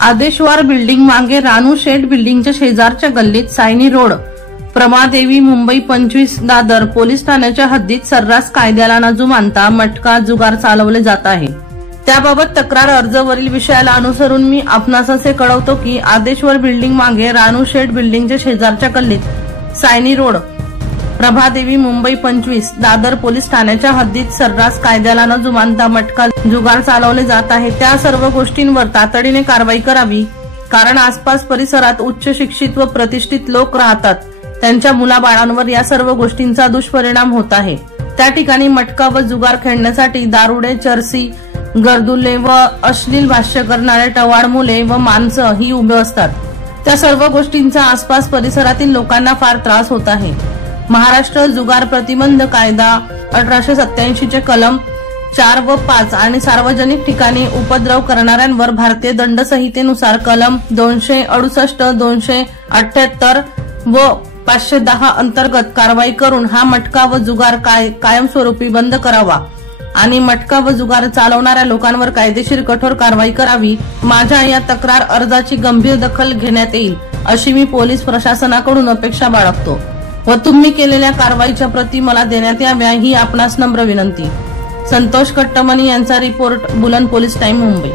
आदेशवार building मागे रानू शेठ बिल्डिंगच्या शेजारच्या गल्लीत सायनी रोड प्रभादेवी मुंबई 25 दादर पोलीस ठाण्याच्या हद्दीत सर्रास कायद्याला न जुमानता मटका जुगार चालवले जात आहे। त्याबाबत तक्रार अर्जावरील विषयाला अनुसरून मी आपणास असे कळवतो की आदेशवार बिल्डिंग मागे रानू शेठ बिल्डिंगच्या शेजारच्या गल्लीत सायनी रोड प्रभादेवी मुंबई 25 दादर पोलीस ठाण्याच्या हद्दीत सर्रास कायद्याला न जुमानता मटका जुगार चालवले जात आहे। त्या सर्व गोष्टींवर तातडीने कारवाई करावी, कारण आसपास परिसरात उच्च शिक्षित व प्रतिष्ठित लोक राहतात। त्यांच्या मुलाबाळांवर या सर्व गोष्टींचा दुष्परिणाम होत आहे। त्या ठिकाणी मटका व जुगार खेळण्यासाठी दारुडे, चरसी, गर्दुले व अश्लील भाष्य करणारे टवाळ मुले व माणसं ही उभे असतात। त्या सर्व गोष्टींचा आसपास परिसरातील लोकांना फार त्रास होत आहे। महाराष्ट्र जुगार प्रतिबंध कायदा 1887 चे कलम 4 व 5 आणि सार्वजनिक ठिकाणी उपद्रव करणाऱ्यांवर भारतीय दंड संहितेनुसार कलम 268, 278 व 510 अंतर्गत कारवाई करून हा मटका व जुगार कायमस्वरूपी बंद करावा आणि मटका व जुगार चालवणाऱ्या लोकांवर कायदेशीर कठोर कारवाई करावी। माझ्या या तक्रार अर्जाची गंभीर दखल घेण्यात येईल अशी मी पोलीस प्रशासनाकडून अपेक्षा बाळगतो व तुम्ही केलेल्या कारवाईच्या प्रती मला देण्यात याव्या ही आपणास नम्र विनंती। संतोष कट्टमणी यांचा रिपोर्ट, बुलंद पोलीस टाइम, मुंबई।